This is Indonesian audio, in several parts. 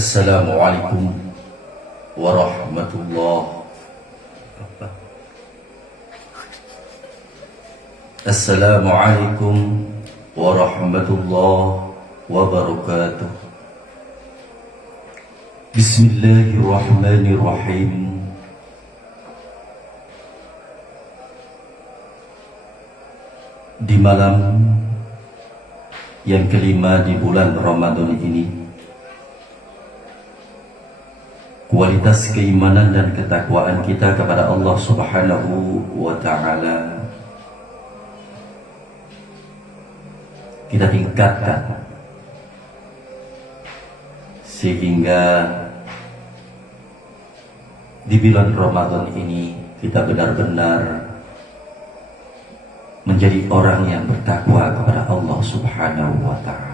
Assalamualaikum warahmatullahi Assalamualaikum warahmatullahi wabarakatuh. Bismillahirrahmanirrahim. Di malam yang kelima di bulan Ramadan ini, kualitas keimanan dan ketakwaan kita kepada Allah Subhanahu wa Ta'ala kita tingkatkan sehingga di bulan Ramadan ini kita benar-benar menjadi orang yang bertakwa kepada Allah Subhanahu wa Ta'ala.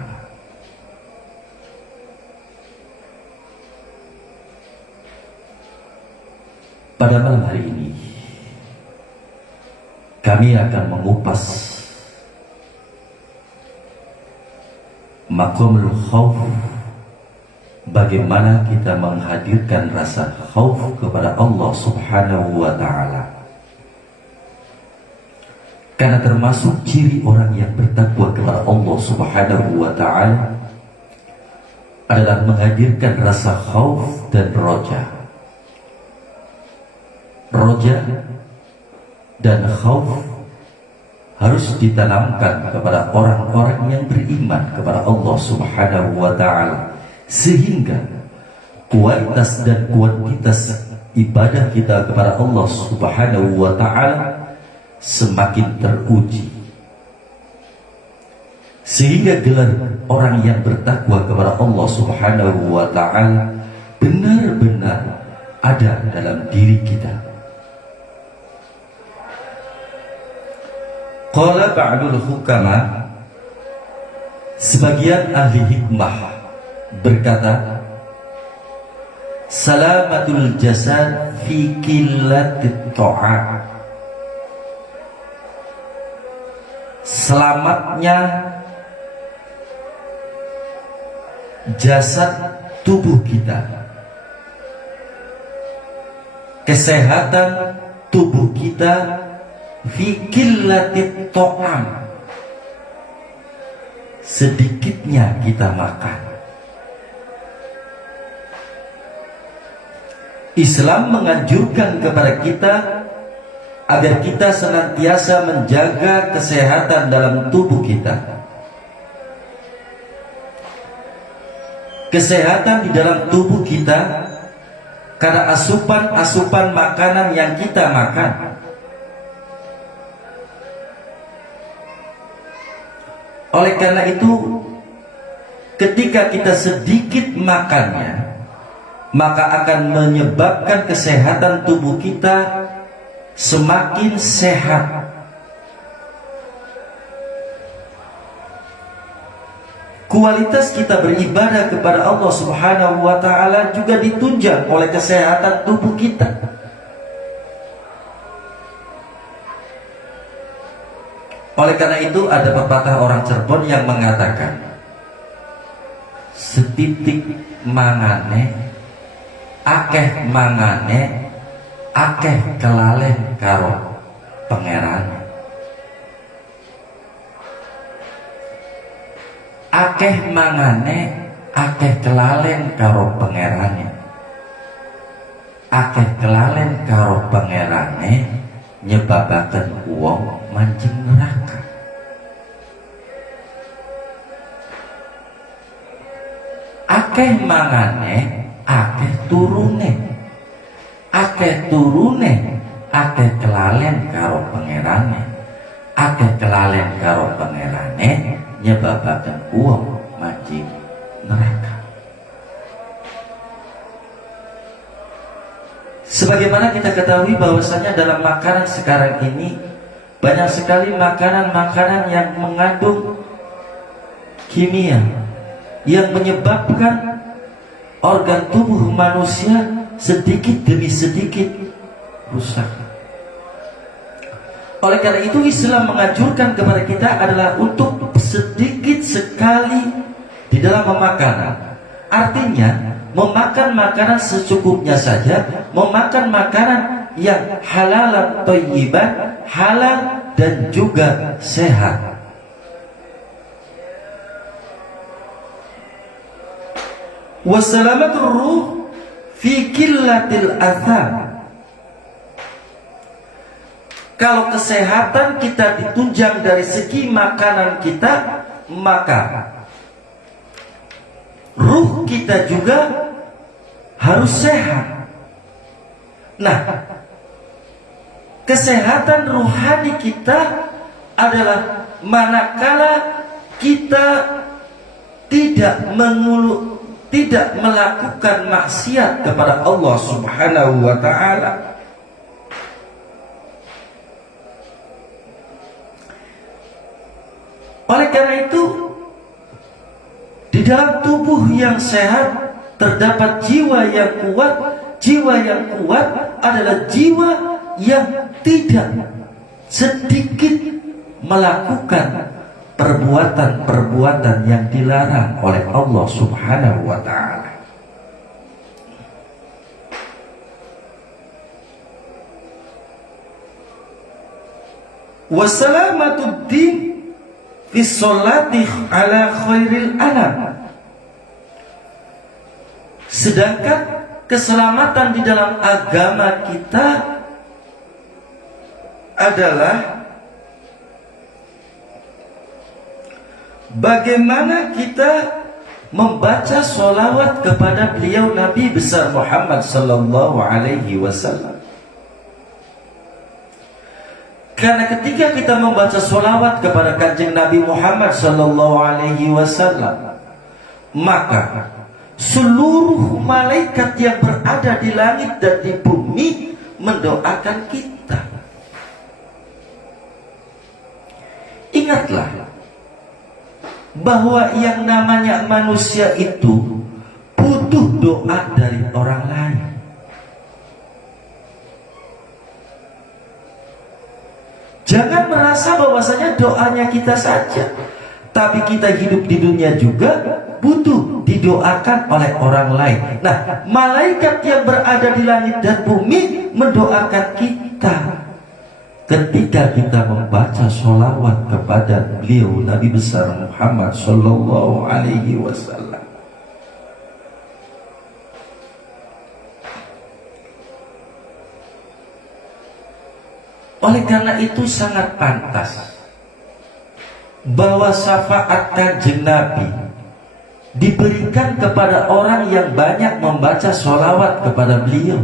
Pada malam hari ini kami akan mengupas maqamul khauf, bagaimana kita menghadirkan rasa khauf kepada Allah Subhanahu wa Ta'ala. Karena termasuk ciri orang yang bertakwa kepada Allah Subhanahu wa Ta'ala adalah menghadirkan rasa khauf dan roja. Roja dan khauf harus ditanamkan kepada orang-orang yang beriman kepada Allah Subhanahu wa Ta'ala, sehingga kualitas dan kuantitas ibadah kita kepada Allah Subhanahu wa Ta'ala semakin teruji, sehingga gelar orang yang bertakwa kepada Allah Subhanahu wa Ta'ala benar-benar ada dalam diri kita. Qala ba'dul hukama, sebagian ahli hikmah berkata, salamatul jasad fi qillatit ta'at, selamatnya jasad tubuh kita, kesehatan tubuh kita, fi qillatit ta'am, sedikitnya kita makan. Islam menganjurkan kepada kita agar kita senantiasa menjaga kesehatan dalam tubuh kita. Kesehatan di dalam tubuh kita karena asupan-asupan makanan yang kita makan. Oleh karena itu, ketika kita sedikit makannya, maka akan menyebabkan kesehatan tubuh kita semakin sehat. Kualitas kita beribadah kepada Allah Subhanahu wa Ta'ala juga ditunjang oleh kesehatan tubuh kita. Oleh karena itu ada pepatah orang Cirebon yang mengatakan, setitik mangane, akeh mangane, akeh kelalen karo pangeran. Akeh mangane, akeh kelalen karo pangerane. Akeh kelalen karo pangerane nyebabaken wong mancing neraka. Akeh mangane, akeh turune. Akeh turune, akeh kelalen karo pangerane. Akeh kelalen karo pangerane nyebabaken wong mancing neraka. Sebagaimana kita ketahui bahwasanya dalam makanan sekarang ini banyak sekali makanan-makanan yang mengandung kimia yang menyebabkan organ tubuh manusia sedikit demi sedikit rusak. Oleh karena itu Islam menganjurkan kepada kita adalah untuk sedikit sekali di dalam makanan. Artinya memakan makanan secukupnya saja, memakan makanan yang halal, thayyiban, halal dan juga sehat. Wassalamatur ruh fi qillatil atham. Kalau kesehatan kita ditunjang dari segi makanan kita, maka ruh kita juga harus sehat. Nah, kesehatan rohani kita adalah manakala kita tidak melakukan maksiat kepada Allah Subhanahu wa ta'ala. Oleh karena itu, di dalam tubuh yang sehat terdapat jiwa yang kuat. Jiwa yang kuat adalah jiwa yang tidak sedikit melakukan perbuatan-perbuatan yang dilarang oleh Allah Subhanahu wa ta'ala. Wassalamatud din fi sholati ala khairil anam. Sedangkan keselamatan di dalam agama kita adalah bagaimana kita membaca sholawat kepada beliau Nabi besar Muhammad sallallahu alaihi wasallam. Karena ketika kita membaca sholawat kepada kanjeng Nabi Muhammad sallallahu alaihi wasallam, maka seluruh malaikat yang berada di langit dan di bumi mendoakan kita. Ingatlah bahwa yang namanya manusia itu butuh doa dari orang lain. Jangan merasa bahwasanya doanya kita saja, tapi kita hidup di dunia juga butuh didoakan oleh orang lain. Nah, malaikat yang berada di langit dan bumi mendoakan kita ketika kita membaca sholawat kepada beliau Nabi besar Muhammad sallallahu alaihi wasallam. Oleh karena itu sangat pantas bahwa syafaat kanjeng Nabi diberikan kepada orang yang banyak membaca sholawat kepada beliau.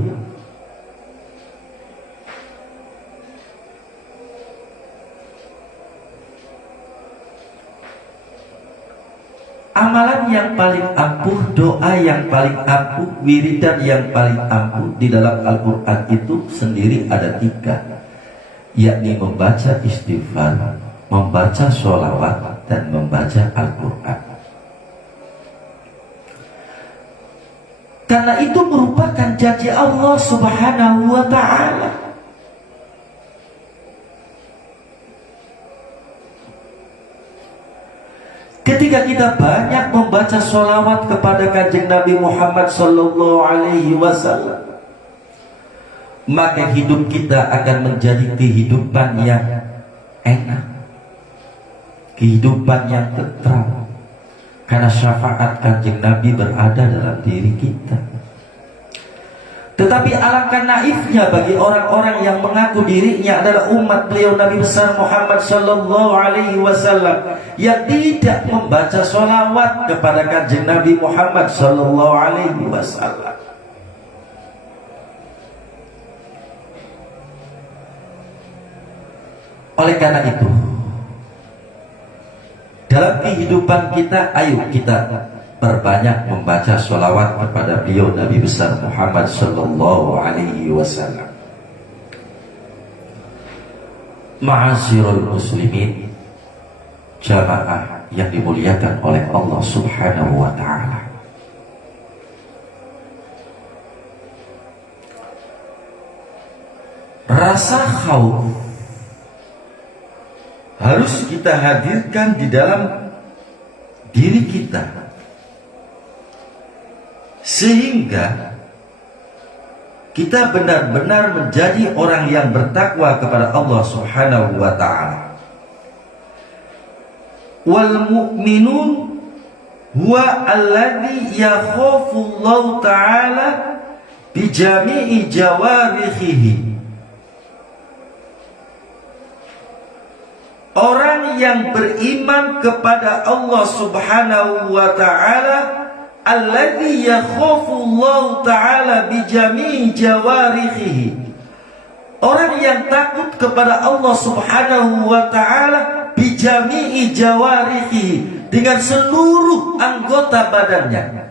Amalan yang paling ampuh, doa yang paling ampuh, wiridan yang paling ampuh di dalam Al-Quran itu sendiri ada 3, yakni membaca istighfar, membaca sholawat, dan membaca Al-Quran. Karena itu merupakan janji Allah Subhanahu wa ta'ala. Ketika kita banyak membaca sholawat kepada kanjeng Nabi Muhammad sallallahu alaihi wasallam, maka hidup kita akan menjadi kehidupan yang enak, kehidupan yang tentram, karena syafaat kanjeng Nabi berada dalam diri kita. Tetapi alangkah naifnya bagi orang-orang yang mengaku dirinya adalah umat beliau Nabi besar Muhammad sallallahu alaihi wasallam yang tidak membaca sholawat kepada kanjeng Nabi Muhammad sallallahu alaihi wasallam. Oleh karena itu, dalam kehidupan kita, ayo kita perbanyak membaca sholawat kepada beliau Nabi besar Muhammad sallallahu alaihi wasallam. Ma'asyiral muslimin, jamaah yang dimuliakan oleh Allah Subhanahu wa ta'ala. Rasa khauf harus kita hadirkan di dalam diri kita Sehingga kita benar-benar menjadi orang yang bertakwa kepada Allah Subhanahu wa ta'ala. Wal mu'minun huwa alladhi yakhafu Allah ta'ala bi jami'i jawarihihi. Orang yang beriman kepada Allah Subhanahu wa ta'ala, alladzi yakhafu Allah ta'ala bi jami'i jawarihi. Orang yang takut kepada Allah Subhanahu wa ta'ala bi jami'i jawarihi, dengan seluruh anggota badannya.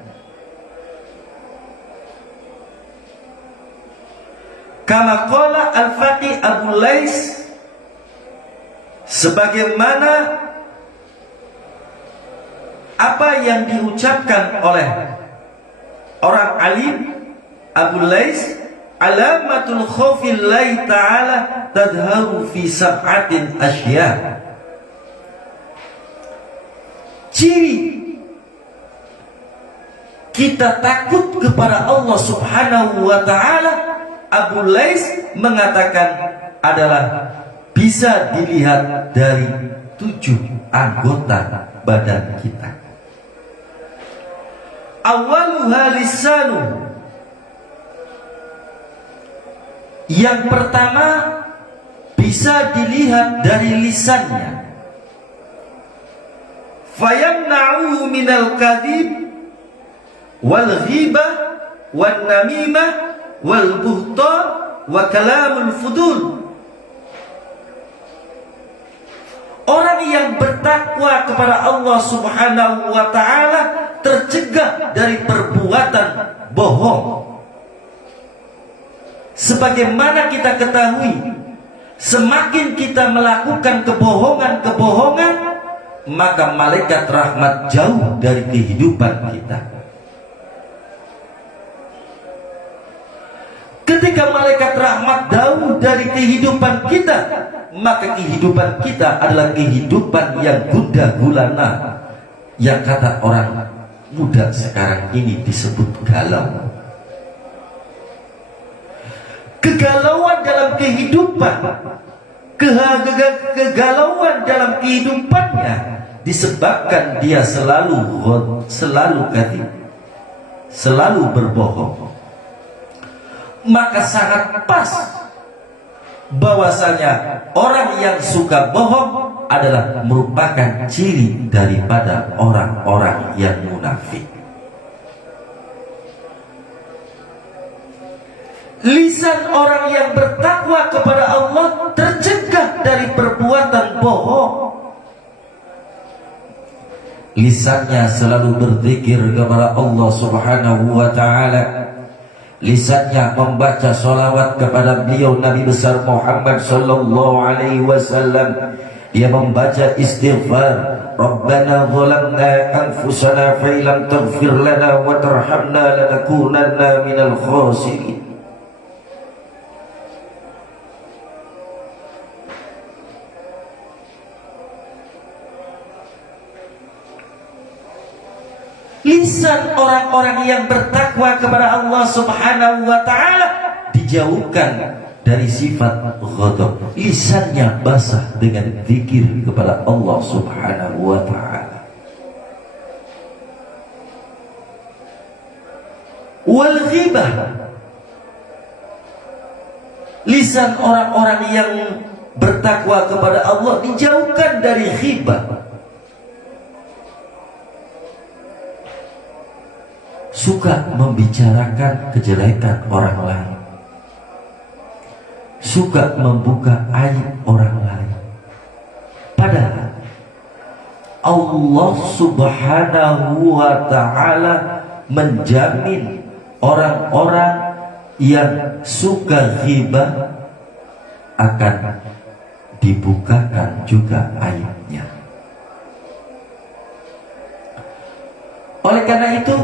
Kama qala al-faqih Abu Lais, sebagaimana apa yang diucapkan oleh orang alim Abu Lais, alamatul khaufillahi ta'ala tadharu fi sab'atin asya. Ciri kita takut kepada Allah Subhanahu wa ta'ala, Abu Lais mengatakan, adalah bisa dilihat dari 7 anggota badan kita. Awaluha lisanu. Yang pertama bisa dilihat dari lisannya. Fayamna'uhu minal kadhib wal ghibah wan namimah wal buhtan wa kalamul fudul. Orang yang bertakwa kepada Allah Subhanahu wa ta'ala tercegah dari perbuatan bohong. Sebagaimana kita ketahui, semakin kita melakukan kebohongan-kebohongan, maka malaikat rahmat jauh dari kehidupan kita. Ketika malaikat rahmat jauh dari kehidupan kita, maka kehidupan kita adalah kehidupan yang gundah gulana, yang kata orang muda sekarang ini disebut galau. Kegalauan dalam kehidupan, kegalauan dalam kehidupannya disebabkan dia selalu kadhib, selalu berbohong. Maka sangat pas bahwasanya orang yang suka bohong adalah merupakan ciri daripada orang-orang yang munafik. Lisan orang yang bertakwa kepada Allah tercegah dari perbuatan bohong. Lisannya selalu berzikir kepada Allah Subhanahu wa ta'ala. Lisannya membaca salawat kepada beliau Nabi besar Muhammad sallallahu alaihi wasallam. Dia membaca istighfar, Rabbana zalamna anfusana fa illam taghfir lana wa tarhamna lanakunanna minal khasirin. Lisan orang-orang yang bertakwa kepada Allah Subhanahu wa ta'ala dijauhkan dari sifat ghadab. Lisannya basah dengan zikir kepada Allah Subhanahu wa ta'ala. Wal ghibah. Lisan orang-orang yang bertakwa kepada Allah dijauhkan dari ghibah. Suka membicarakan kejelekan orang lain, suka membuka aib orang lain. Padahal Allah Subhanahu wa ta'ala menjamin orang-orang yang suka ghibah akan dibukakan juga aibnya. Oleh karena itu,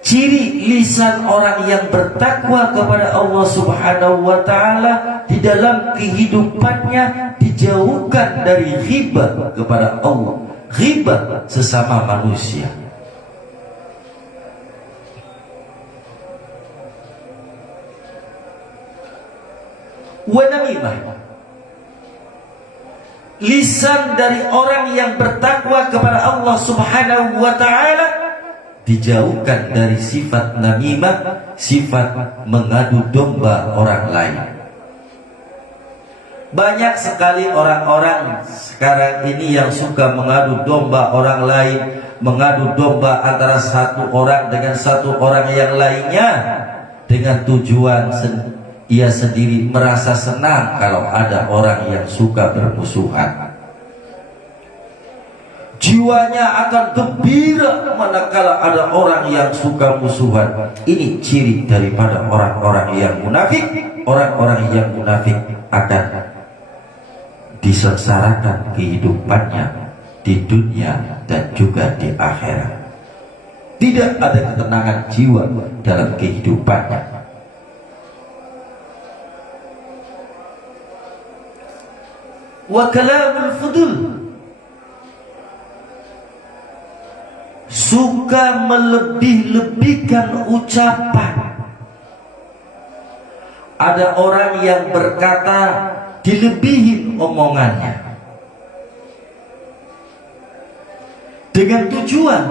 ciri lisan orang yang bertakwa kepada Allah Subhanahu wa ta'ala di dalam kehidupannya dijauhkan dari ghibah kepada Allah, ghibah sesama manusia. wa namimah. Lisan dari orang yang bertakwa kepada Allah Subhanahu wa ta'ala dijauhkan dari sifat namimah, sifat mengadu domba orang lain. Banyak sekali orang-orang sekarang ini yang suka mengadu domba orang lain, mengadu domba antara satu orang dengan satu orang yang lainnya, dengan tujuan ia sendiri merasa senang kalau ada orang yang suka bermusuhan. Jiwanya akan gembira manakala ada orang yang suka musuhan. Ini ciri daripada orang-orang yang munafik. Orang-orang yang munafik akan disengsarakan kehidupannya di dunia dan juga di akhirat. Tidak ada ketenangan jiwa dalam kehidupannya. Wa kalamul fudul, suka melebih-lebihkan ucapan. Ada orang yang berkata dilebihin omongannya dengan tujuan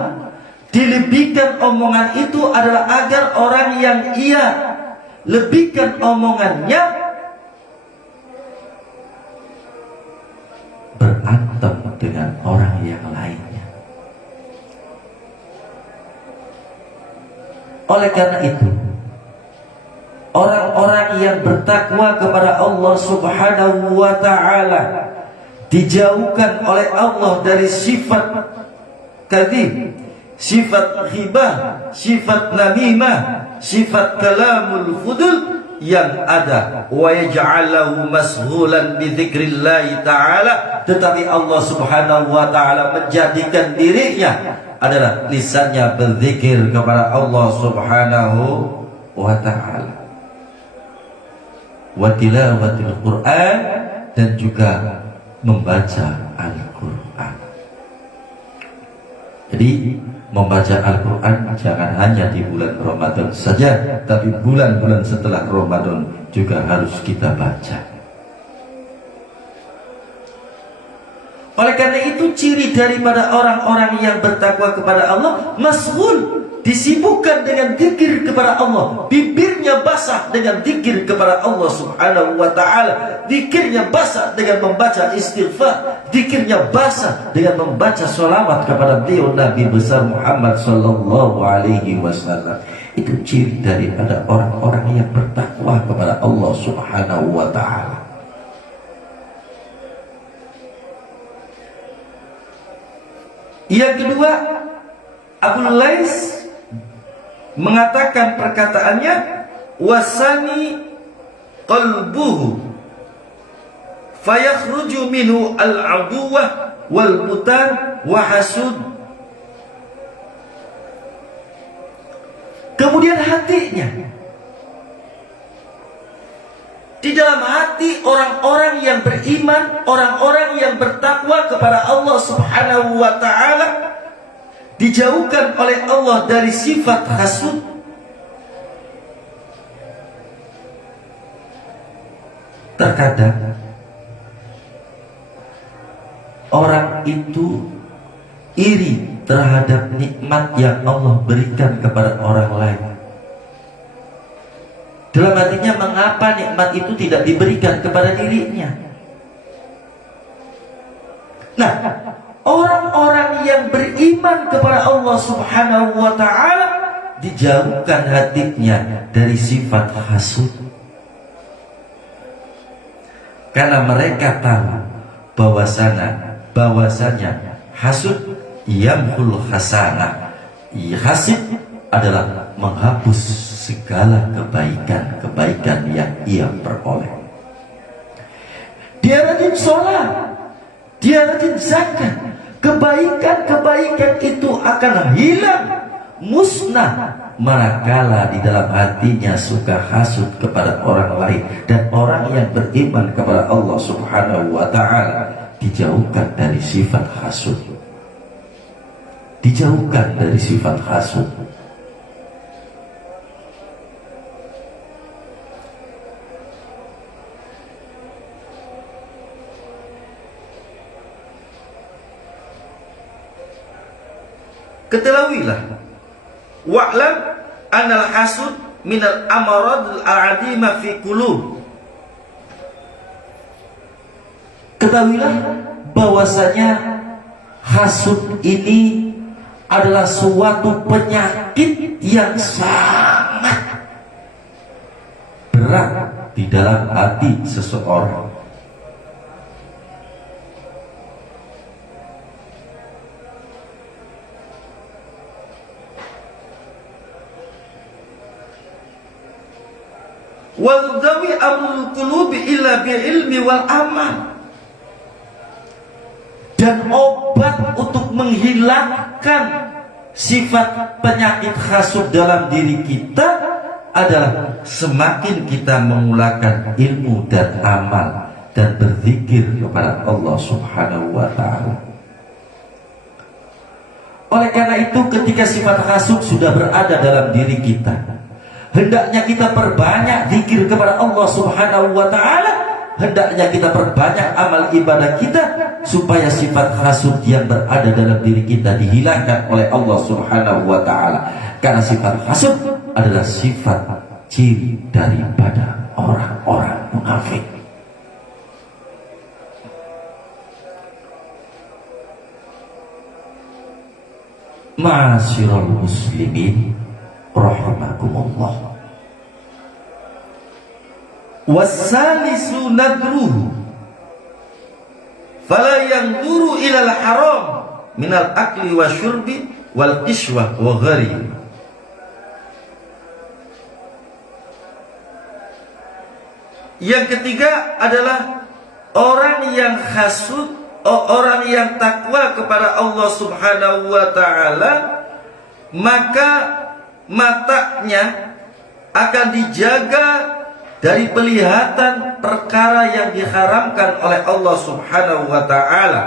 dilebihkan omongan itu adalah agar orang yang ia lebihkan omongannya berantem dengan orang yang lainnya. Oleh karena itu, orang-orang yang bertakwa kepada Allah Subhanahu wa ta'ala dijauhkan oleh Allah dari sifat kadzib, sifat ghibah, sifat namimah, sifat kalamul fudul yang ada. Wa yaj'alahu masghulan bi dzikrillah ta'ala, tetapi Allah Subhanahu wa ta'ala menjadikan dirinya adalah lisannya berzikir kepada Allah Subhanahu wa ta'ala, wa tilawatil Quran, dan juga membaca Al-Quran. Jadi membaca Al-Quran jangan hanya di bulan Ramadan saja, tapi bulan-bulan setelah Ramadan juga harus kita baca. Oleh karena itu ciri daripada orang-orang yang bertakwa kepada Allah, masghul, disibukkan dengan zikir kepada Allah. Bibirnya basah dengan zikir kepada Allah Subhanahu wa ta'ala. Zikirnya basah dengan membaca istighfar. Zikirnya basah dengan membaca sholawat kepada beliau Nabi besar Muhammad sallallahu alaihi wasallam. Itu ciri daripada orang-orang yang bertakwa kepada Allah Subhanahu wa ta'ala. Yang kedua, Abu Lais mengatakan perkataannya, wasani qalbuhu fayakhruju minhu al-aduwah wal butan wa hasud. Kemudian hatinya, di dalam hati orang-orang yang beriman, orang-orang yang bertakwa kepada Allah Subhanahu wa ta'ala, dijauhkan oleh Allah dari sifat hasud. Terkadang orang itu iri terhadap nikmat yang Allah berikan kepada orang lain. Dalam hatinya, mengapa nikmat itu tidak diberikan kepada dirinya? Nah, orang-orang yang beriman kepada Allah Subhanahu wa ta'ala dijauhkan hatinya dari sifat hasud. Karena mereka tahu bahwasanya hasud yamhul hasanah. Hasud adalah menghapus segala kebaikan-kebaikan yang ia peroleh. Dia rajin sholat, dia rajin zakat, kebaikan-kebaikan itu akan hilang, musnah, manakala di dalam hatinya suka hasud kepada orang lain. Dan orang yang beriman kepada Allah Subhanahu wa ta'ala dijauhkan dari sifat hasud, dijauhkan dari sifat hasud. Ketahuilah, wa'lam anal hasud minal amarad al-adimah fi qulub. Ketahuilah bahwasanya hasud ini adalah suatu penyakit yang sangat berat di dalam hati seseorang. Wal dawi amrul qulubi illa bil ilmi wal amal. Dan obat untuk menghilangkan sifat penyakit hasud dalam diri kita adalah semakin kita mengulakan ilmu dan amal dan berzikir kepada Allah Subhanahu wa ta'ala. Oleh karena itu, ketika sifat hasud sudah berada dalam diri kita, hendaknya kita perbanyak zikir kepada Allah Subhanahu wa ta'ala. Hendaknya kita perbanyak amal ibadah kita supaya sifat hasud yang berada dalam diri kita dihilangkan oleh Allah Subhanahu wa ta'ala. Karena sifat hasud adalah sifat ciri daripada orang-orang munafik. Ma'asyiral muslimin rahimakumullah. Wassalisu nadruhu fala yanzuru ilal haram minal akli wa syurbi wal qishwa wa ghari. Yang ketiga adalah orang yang hasud, orang yang takwa kepada Allah Subhanahu wa ta'ala, maka matanya akan dijaga dari pelihatan perkara yang diharamkan oleh Allah Subhanahu wa ta'ala.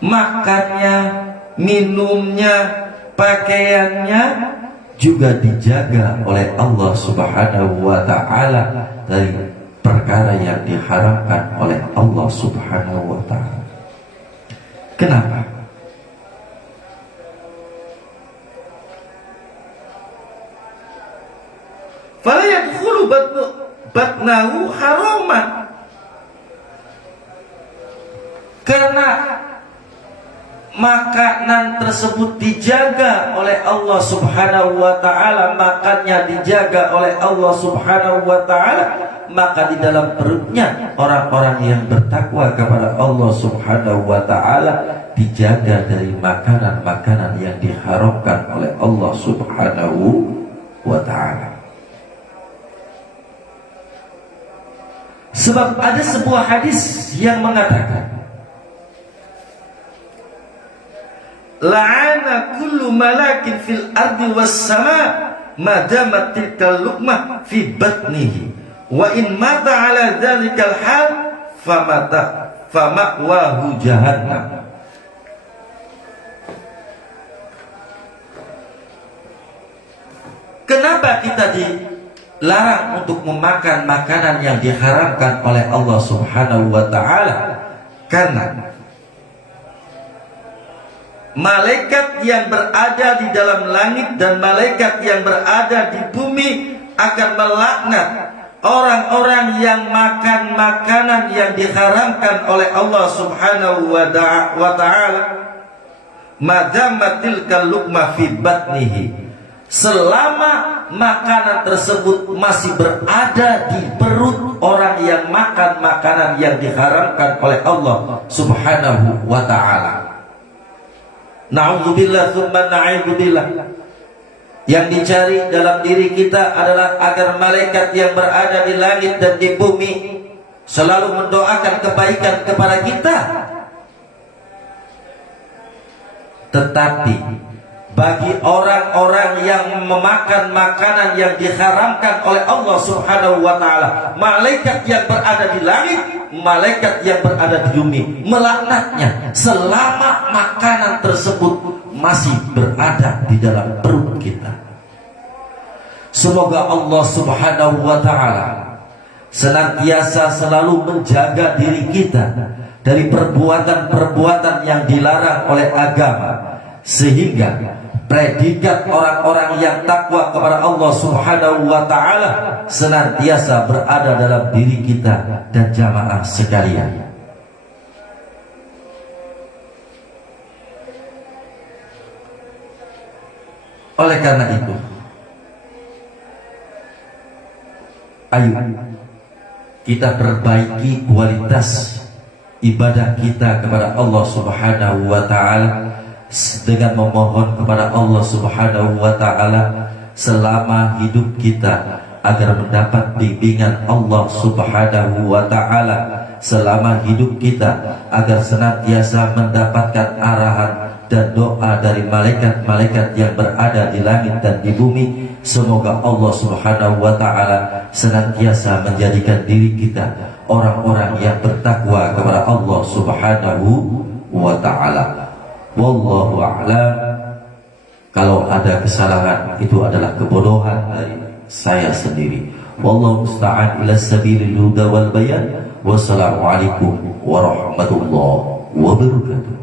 Makannya, minumnya, pakaiannya juga dijaga oleh Allah Subhanahu wa ta'ala dari perkara yang diharamkan oleh Allah Subhanahu wa ta'ala. Kenapa? Fala yadkhulu batnahu haraman. Karena makanan tersebut dijaga oleh Allah Subhanahu wa ta'ala, makannya dijaga oleh Allah Subhanahu wa ta'ala, maka di dalam perutnya orang-orang yang bertakwa kepada Allah Subhanahu wa ta'ala dijaga dari makanan-makanan yang diharamkan oleh Allah Subhanahu wa ta'ala. Sebab ada sebuah hadis yang mengatakan, la'ana kullu malakin fil ardi was sama madamat tilkal luqmah fi batnihi wa in mata ala dhalikal hal fama'wahu jahannam. Kenapa kita dilarang untuk memakan makanan yang diharamkan oleh Allah Subhanahu wa ta'ala? Karena malaikat yang berada di dalam langit dan malaikat yang berada di bumi akan melaknat orang-orang yang makan makanan yang diharamkan oleh Allah Subhanahu wa ta'ala madamatil kalukma fi batnihi, selama makanan tersebut masih berada di perut orang yang makan makanan yang diharamkan oleh Allah Subhanahu wa ta'ala. Na'udzubillah tsumma na'udzubillah. Yang dicari dalam diri kita adalah agar malaikat yang berada di langit dan di bumi selalu mendoakan kebaikan kepada kita. Tetapi bagi orang-orang yang memakan makanan yang diharamkan oleh Allah Subhanahu wa ta'ala, malaikat yang berada di langit, malaikat yang berada di bumi melaknatnya selama makanan tersebut masih berada di dalam perut kita. Semoga Allah Subhanahu wa ta'ala senantiasa selalu menjaga diri kita dari perbuatan-perbuatan yang dilarang oleh agama, sehingga predikat orang-orang yang takwa kepada Allah Subhanahu wa ta'ala senantiasa berada dalam diri kita dan jamaah sekalian. Oleh karena itu, ayo kita perbaiki kualitas ibadah kita kepada Allah Subhanahu wa ta'ala dengan memohon kepada Allah Subhanahu wa ta'ala selama hidup kita agar mendapat bimbingan Allah Subhanahu wa ta'ala selama hidup kita, agar senantiasa mendapatkan arahan dan doa dari malaikat-malaikat yang berada di langit dan di bumi. Semoga Allah Subhanahu wa ta'ala senantiasa menjadikan diri kita orang-orang yang bertakwa kepada Allah Subhanahu wa ta'ala. Wallahu a'lam. Kalau ada kesalahan, itu adalah kebodohan dari saya sendiri. Wallahu musta'an ila sabilil huda wal bayan. Wassalamualaikum warahmatullahi wabarakatuh.